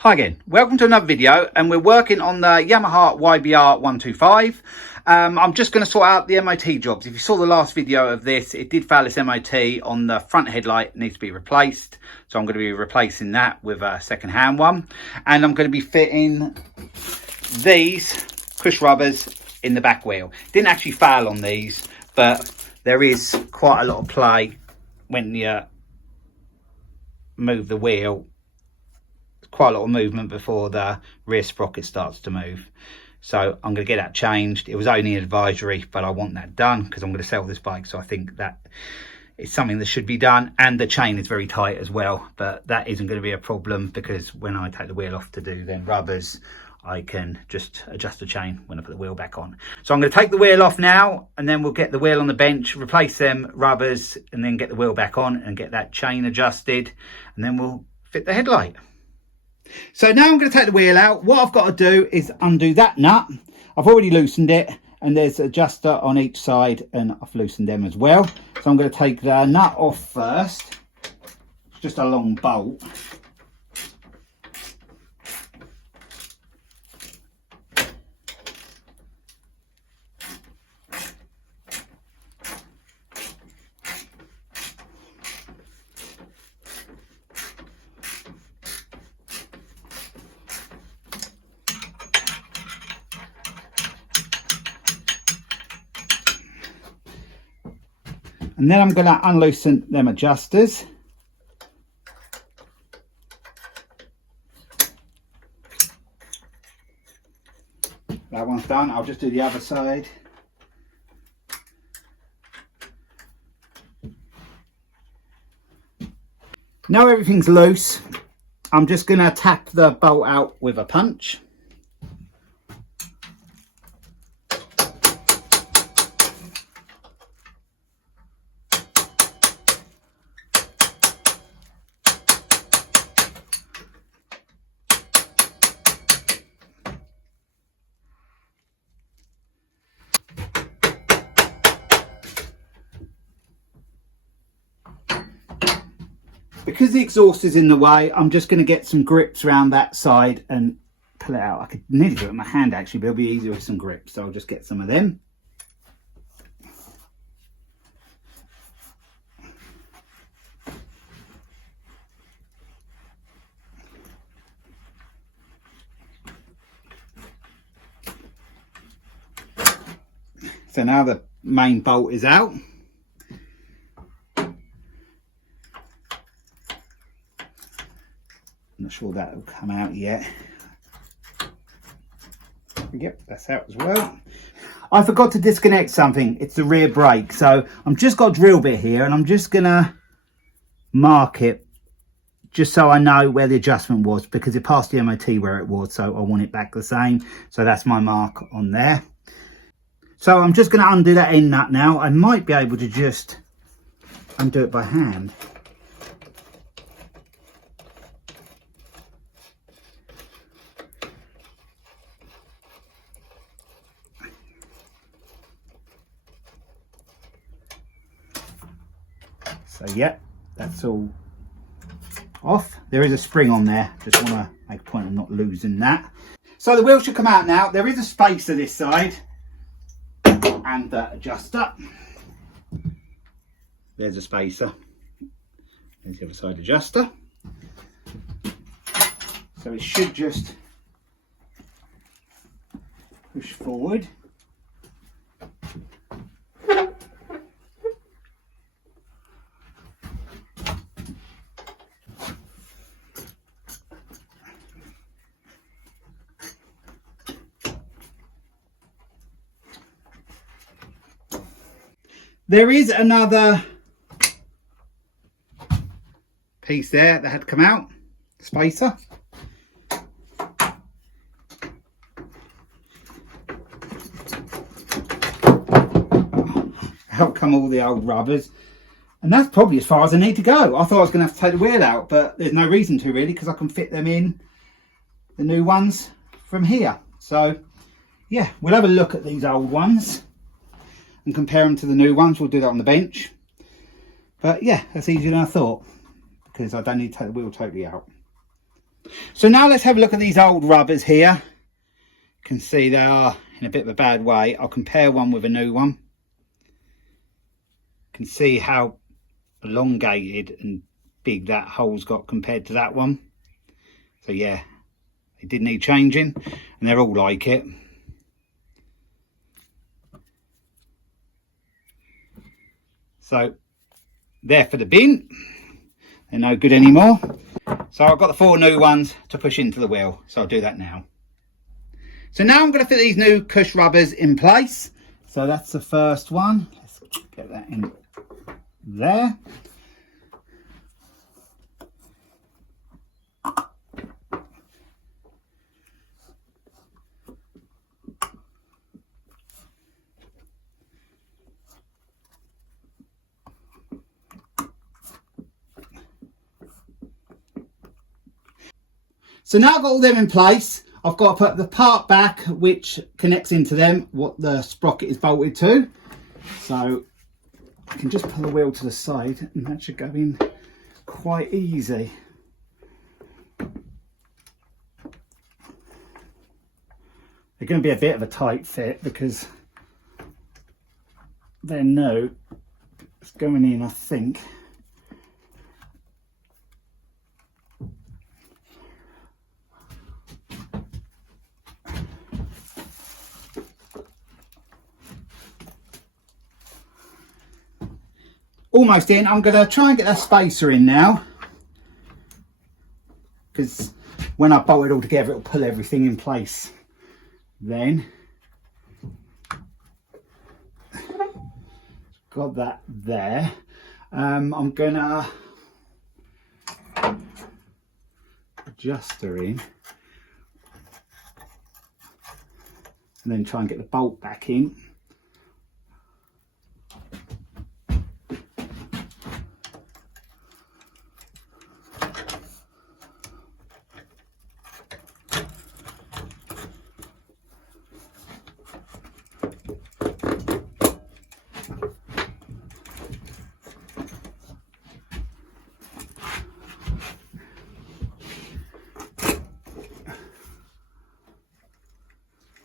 Hi again, welcome to another video, and we're working on the Yamaha YBR 125. I'm just going to sort out the MOT jobs. If you saw the last video of this, it did fail its MOT on the front headlight, needs to be replaced. So I'm going to be replacing that with a second-hand one. And I'm going to be fitting these push rubbers in the back wheel. Didn't actually fail on these, but there is quite a lot of play when you move the wheel. Quite a lot of movement before the rear sprocket starts to move, so I'm going to get that changed. It was only an advisory, but I want that done because I'm going to sell this bike, so I think that it's something that should be done. And the chain is very tight as well, but that isn't going to be a problem because when I take the wheel off to do then rubbers, I can just adjust the chain when I put the wheel back on. So I'm going to take the wheel off now, and then we'll get the wheel on the bench, replace them rubbers, and then get the wheel back on and get that chain adjusted, and then we'll fit the headlight. So now I'm going to take the wheel out. What I've got to do is undo that nut. I've already loosened it, and there's an adjuster on each side, and I've loosened them as well. So I'm going to take the nut off first. It's just a long bolt. And then I'm going to unloosen them adjusters. That one's done. I'll just do the other side. Now everything's loose, I'm just going to tap the bolt out with a punch. Because the exhaust is in the way, I'm just going to get some grips around that side and pull it out. I could nearly do it with my hand actually, but it'll be easier with some grips. So I'll just get some of them. So now the main bolt is out. I'm not sure that will come out yet. Yep, that's out as well. I forgot to disconnect something. It's the rear brake. So I'm just got a drill bit here, and I'm just gonna mark it just so I know where the adjustment was, because it passed the MOT where it was, so I want it back the same. So that's my mark on there. So I'm just going to undo that end nut now. I might be able to just undo it by hand. So yeah, that's all off. There is a spring on there. Just want to make a point of not losing that. So the wheel should come out now. There is a spacer this side and the adjuster. There's a spacer. There's the other side adjuster. So it should just push forward. There is another piece there that had to come out, spacer. Out come all the old rubbers, and that's probably as far as I need to go. I thought I was going to have to take the wheel out, but there's no reason to really, because I can fit them in the new ones from here. So yeah, we'll have a look at these old ones and compare them to the new ones. We'll do that on the bench. But yeah, that's easier than I thought, because I don't need to take the wheel totally out. So now let's have a look at these old rubbers here. You can see they are in a bit of a bad way. I'll compare one with a new one. You can see how elongated and big that hole's got compared to that one. So yeah, it did need changing, and they're all like it. So they're for the bin. They're no good anymore. So I've got the 4 new ones to push into the wheel. So I'll do that now. So now I'm going to fit these new Puch rubbers in place. So that's the first one. Let's get that in there. So now I've got all them in place, I've got to put the part back which connects into them, what the sprocket is bolted to. So I can just pull the wheel to the side and that should go in quite easy. They're going to be a bit of a tight fit because they're new. It's going in, I think. Almost in. I'm going to try and get that spacer in now, because when I bolt it all together it'll pull everything in place then. Got that there. I'm going to adjust her in and then try and get the bolt back in.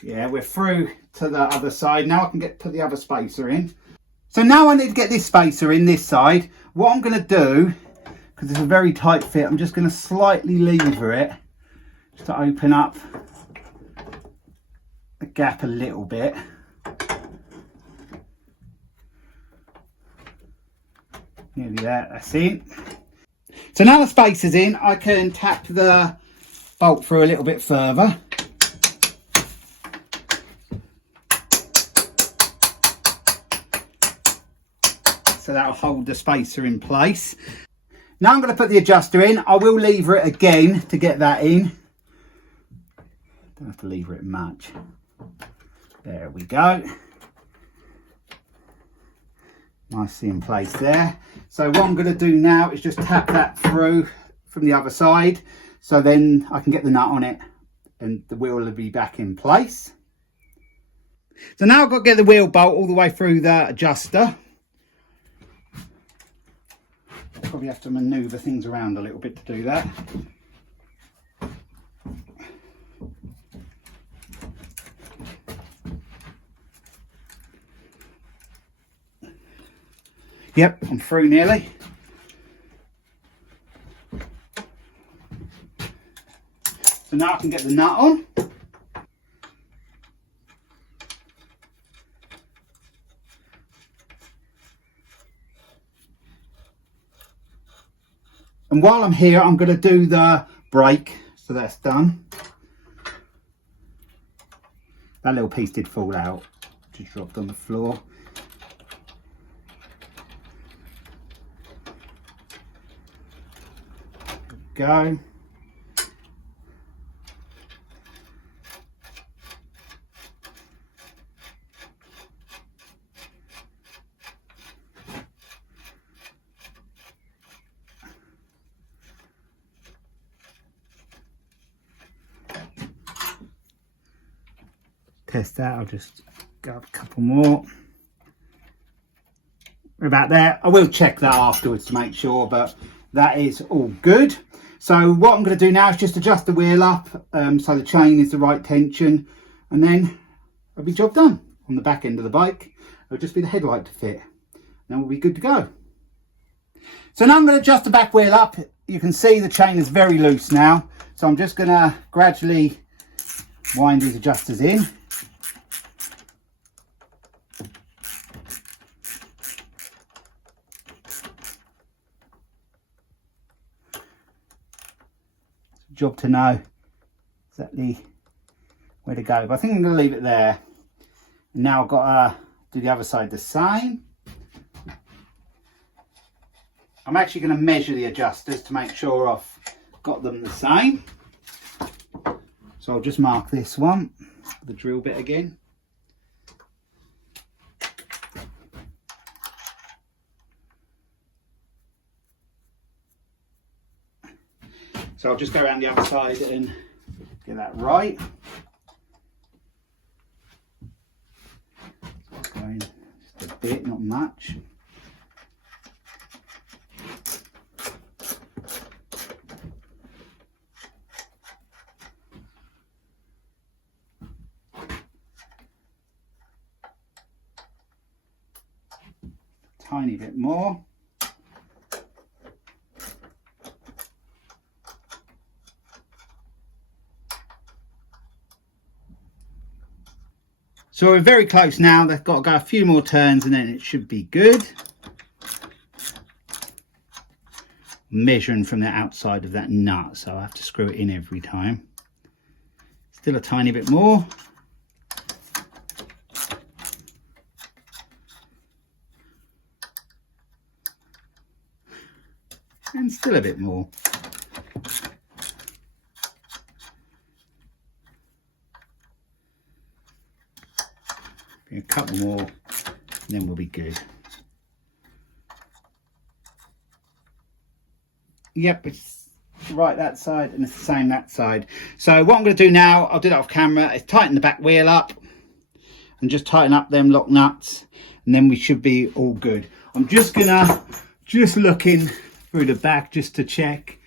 Yeah, we're through to the other side. Now I can put the other spacer in. So now I need to get this spacer in this side. What I'm going to do, because it's a very tight fit, I'm just going to slightly lever it just to open up the gap a little bit. Nearly there, that's it. So now the spacer's in, I can tap the bolt through a little bit further. So that'll hold the spacer in place. Now I'm going to put the adjuster in. I will lever it again to get that in. Don't have to lever it much. There we go. Nicely in place there. So what I'm going to do now is just tap that through from the other side. So then I can get the nut on it and the wheel will be back in place. So now I've got to get the wheel bolt all the way through the adjuster. Probably have to manoeuvre things around a little bit to do that. Yep, I'm through nearly. So now I can get the nut on. And while I'm here, I'm going to do the brake, so that's done. That little piece did fall out, just dropped on the floor. There we go. Test that, I'll just go up a couple more. We're about there. I will check that afterwards to make sure, but that is all good. So what I'm going to do now is just adjust the wheel up so the chain is the right tension, and then it'll be job done. On the back end of the bike, it'll just be the headlight to fit. Then we'll be good to go. So now I'm going to adjust the back wheel up. You can see the chain is very loose now. So I'm just going to gradually wind these adjusters in. Job to know exactly where to go, but I think I'm going to leave it there. And now I've got to do the other side the same. I'm actually going to measure the adjusters to make sure I've got them the same. So I'll just mark this one, the drill bit again. So I'll just go around the other side and get that right. Going just a bit, not much. Tiny bit more. So we're very close now. They've got to go a few more turns and then it should be good. Measuring from the outside of that nut, so I have to screw it in every time. Still a tiny bit more. And still a bit more. A couple more, and then we'll be good. Yep, it's right that side and it's the same that side. So what I'm going to do now, I'll do that off camera, is tighten the back wheel up and just tighten up them lock nuts, and then we should be all good. I'm just looking through the back just to check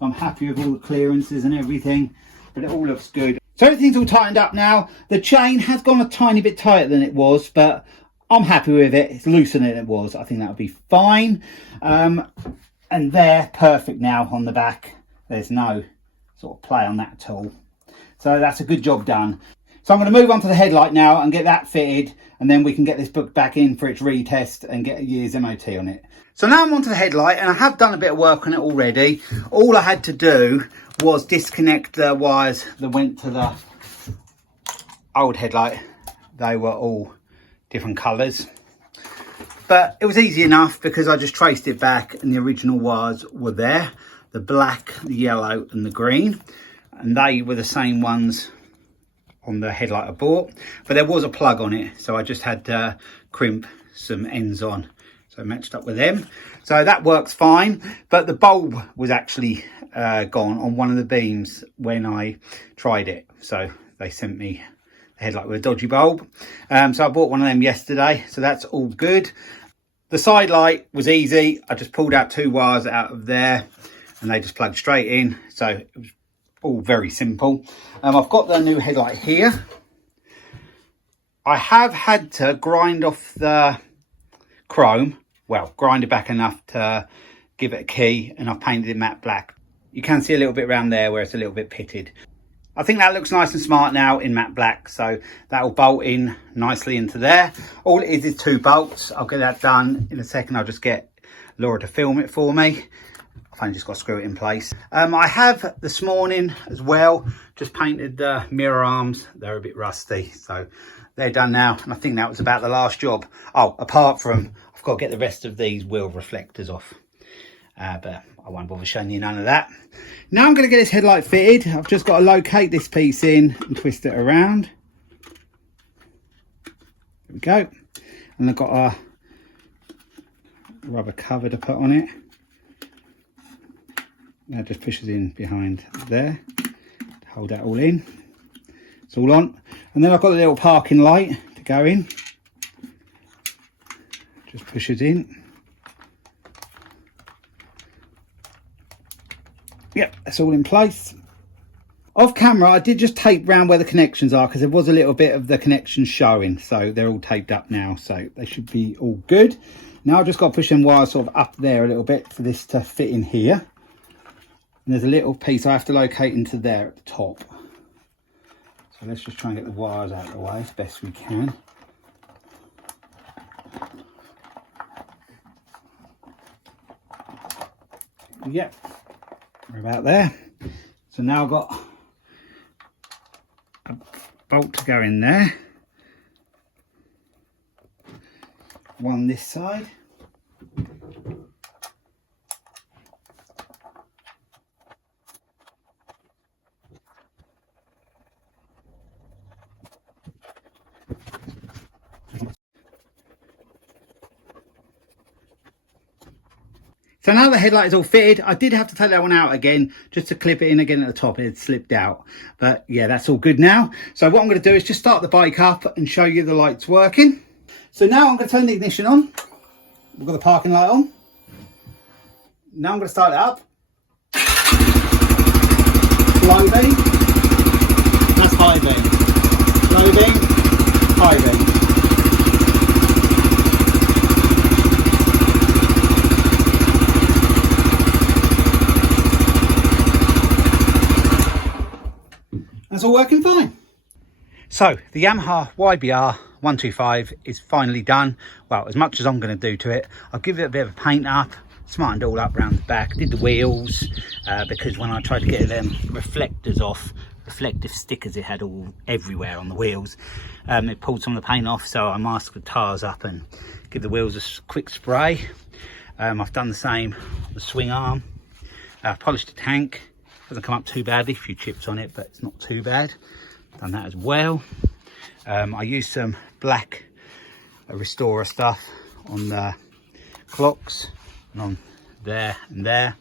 I'm happy with all the clearances and everything, but it all looks good. So everything's all tightened up now. The chain has gone a tiny bit tighter than it was, but I'm happy with it. It's looser than it was. I think that'll be fine. And they're perfect now on the back. There's no sort of play on that at all. So that's a good job done. So I'm going to move on to the headlight now and get that fitted, and then we can get this book back in for its retest and get a year's MOT on it. So now I'm onto the headlight, and I have done a bit of work on it already. All I had to do was disconnect the wires that went to the old headlight. They were all different colours, but it was easy enough because I just traced it back and the original wires were there, the black, the yellow and the green, and they were the same ones on the headlight I bought, but there was a plug on it, so I just had to crimp some ends on, so it matched up with them. So that works fine, but the bulb was actually gone on one of the beams when I tried it, so they sent me a headlight with a dodgy bulb. So I bought one of them yesterday, so that's all good. The side light was easy. I just pulled out 2 wires out of there and they just plugged straight in, so it was all very simple. I've got the new headlight here. I have had to grind off the chrome, well, grind it back enough to give it a key, and I've painted it matte black. You can see a little bit around there where it's a little bit pitted. I think that looks nice and smart now in matte black, so that will bolt in nicely into there. All it is 2 bolts. I'll get that done in a second. I'll just get Laura to film it for me. I've only just got to screw it in place. I have this morning as well just painted the mirror arms. They're a bit rusty, so they're done now, and I think that was about the last job. Oh, apart from I've got to get the rest of these wheel reflectors off, but I won't bother showing you none of that. Now I'm going to get this headlight fitted. I've just got to locate this piece in and twist it around. There we go. And I've got a rubber cover to put on it. That just pushes in behind there to hold that all in. It's all on. And then I've got a little parking light to go in. Just pushes in. Yep, that's all in place. Off camera, I did just tape round where the connections are because there was a little bit of the connections showing. So they're all taped up now, so they should be all good. Now I've just got to push them wires sort of up there a little bit for this to fit in here. And there's a little piece I have to locate into there at the top. So let's just try and get the wires out of the way as best we can. Yep, we're about there. So now I've got a bolt to go in there. One this side. So now the headlight is all fitted. I did have to take that one out again just to clip it in again at the top. It had slipped out, but yeah, that's all good now. So what I'm going to do is just start the bike up and show you the lights working. So now I'm going to turn the ignition on. We've got the parking light on. Now I'm going to start it up. Low beam. That's high beam. Low beam. High beam. That's all working fine. So the Yamaha YBR 125 is finally done. Well, as much as I'm going to do to it, I'll give it a bit of a paint up, smartened all up around the back, did the wheels, because when I tried to get them reflectors off, reflective stickers it had all everywhere on the wheels, it pulled some of the paint off, so I masked the tyres up and give the wheels a quick spray. I've done the same on the swing arm, polished the tank. Doesn't come up too badly, a few chips on it, but it's not too bad. Done that as well. I used some black restorer stuff on the clocks and on there and there,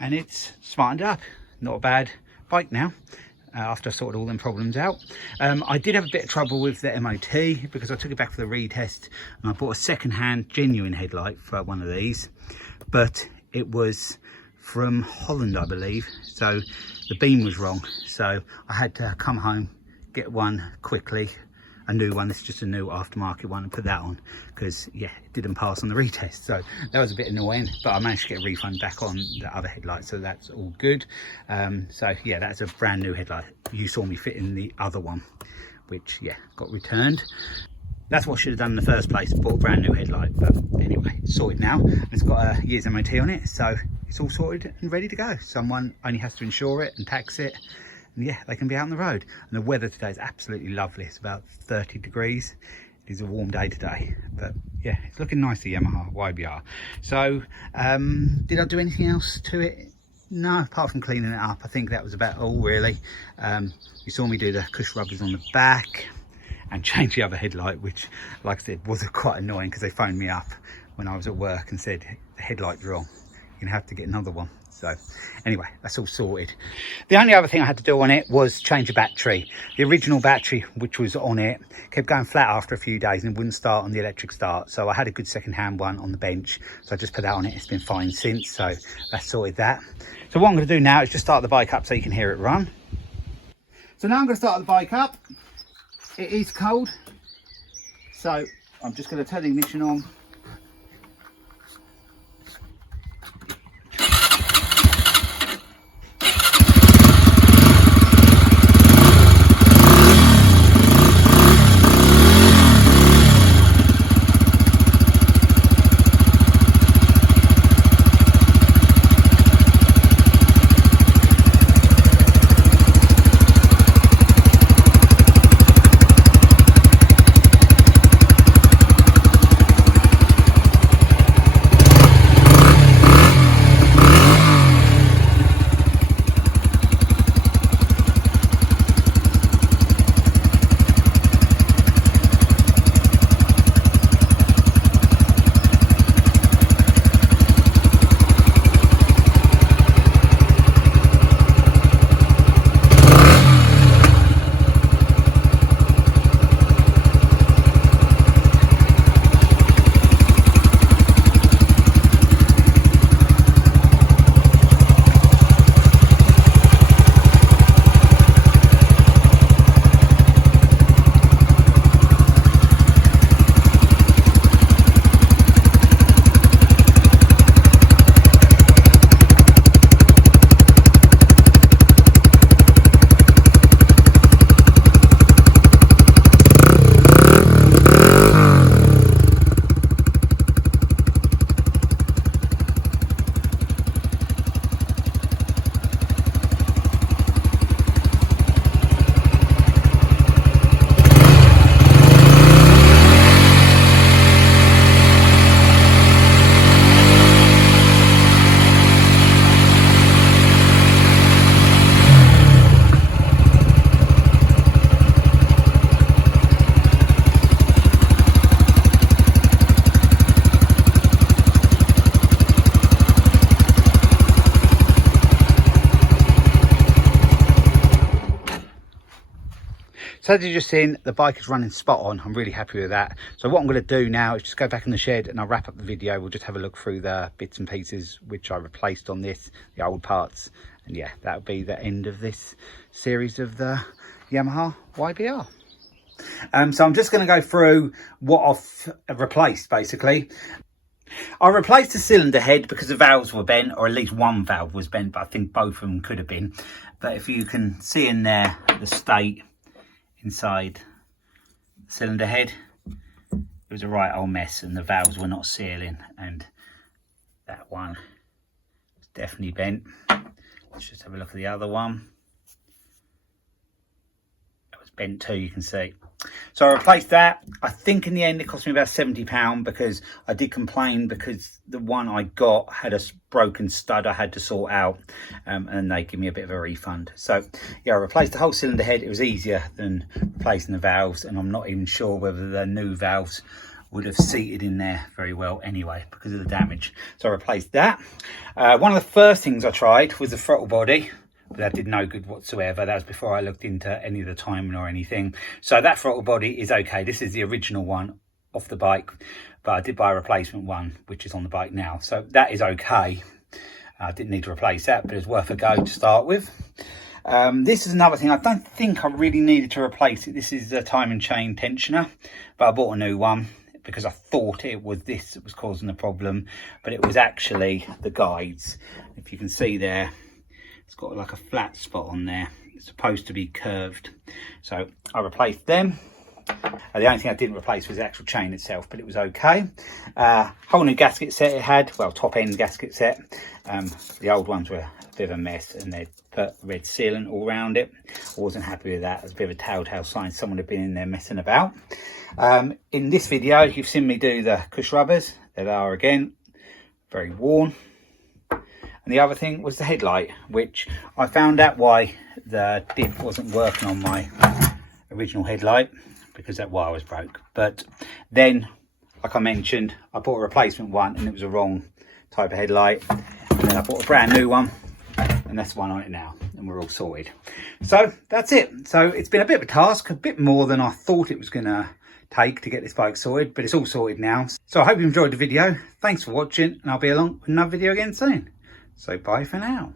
and it's smartened up. Not a bad bike now, after I sorted all them problems out. I did have a bit of trouble with the MOT because I took it back for the retest and I bought a second-hand genuine headlight for one of these, but it was from Holland, I believe, so the beam was wrong, so I had to come home, get one quickly, a new one. It's just a new aftermarket one, and put that on because yeah, it didn't pass on the retest, so that was a bit annoying, but I managed to get a refund back on the other headlight, so that's all good. So yeah, that's a brand new headlight. You saw me fitting the other one, which yeah, got returned. That's what I should have done in the first place, bought a brand new headlight, but anyway, it's sorted now. It's got a year's MOT on it, so it's all sorted and ready to go. Someone only has to insure it and tax it, and yeah, they can be out on the road. And the weather today is absolutely lovely. It's about 30 degrees. It is a warm day today, but yeah, it's looking nice, the Yamaha YBR. So, did I do anything else to it? No, apart from cleaning it up. I think that was about all really. You saw me do the cush rubbers on the back and change the other headlight, which, like I said, was quite annoying because they phoned me up when I was at work and said the headlight's wrong, you're gonna have to get another one. So anyway, that's all sorted. The only other thing I had to do on it was change the battery. The original battery, which was on it, kept going flat after a few days and it wouldn't start on the electric start. So I had a good second-hand one on the bench, so I just put that on it. It's been fine since, so that's sorted that. So what I'm going to do now is just start the bike up so you can hear it run. So now I'm going to start the bike up. It is cold, so I'm just going to turn the ignition on. So as you just seen, the bike is running spot on. I'm really happy with that. So what I'm going to do now is just go back in the shed and I'll wrap up the video. We'll just have a look through the bits and pieces which I replaced on this, the old parts. And yeah, that'll be the end of this series of the Yamaha YBR. So I'm just going to go through what I've replaced basically. I replaced the cylinder head because the valves were bent, or at least one valve was bent, but I think both of them could have been. But if you can see in there the state inside the cylinder head, it was a right old mess and the valves were not sealing, and that one is definitely bent. Let's just have a look at the other one. It was bent too, you can see. So I replaced that. I think in the end it cost me about £70 because I did complain because the one I got had a broken stud I had to sort out, and they give me a bit of a refund. So yeah, I replaced the whole cylinder head. It was easier than replacing the valves, and I'm not even sure whether the new valves would have seated in there very well anyway because of the damage. So I replaced that. One of the first things I tried was the throttle body, but that did no good whatsoever. That was before I looked into any of the timing or anything. So that throttle body is okay. This is the original one off the bike, but I did buy a replacement one which is on the bike now, so that is okay. I didn't need to replace that, but it's worth a go to start with. This is another thing. I don't think I really needed to replace it. This is the timing chain tensioner, but I bought a new one because I thought it was this that was causing the problem, but it was actually the guides. If you can see there, it's got like a flat spot on there. It's supposed to be curved. So I replaced them. The only thing I didn't replace was the actual chain itself, but it was okay. Whole new gasket set it had, well, top end gasket set. The old ones were a bit of a mess and they'd put red sealant all around it. I wasn't happy with that. It was a bit of a telltale sign someone had been in there messing about. In this video, you've seen me do the cush rubbers. There they are again, very worn. And the other thing was the headlight, which I found out why the dip wasn't working on my original headlight, because that wire was broke. But then, like I mentioned, I bought a replacement one and it was a wrong type of headlight. And then I bought a brand new one, and that's the one on it now, and we're all sorted. So that's it. So it's been a bit of a task, a bit more than I thought it was gonna take to get this bike sorted, but it's all sorted now. So I hope you enjoyed the video. Thanks for watching, and I'll be along with another video again soon. So bye for now.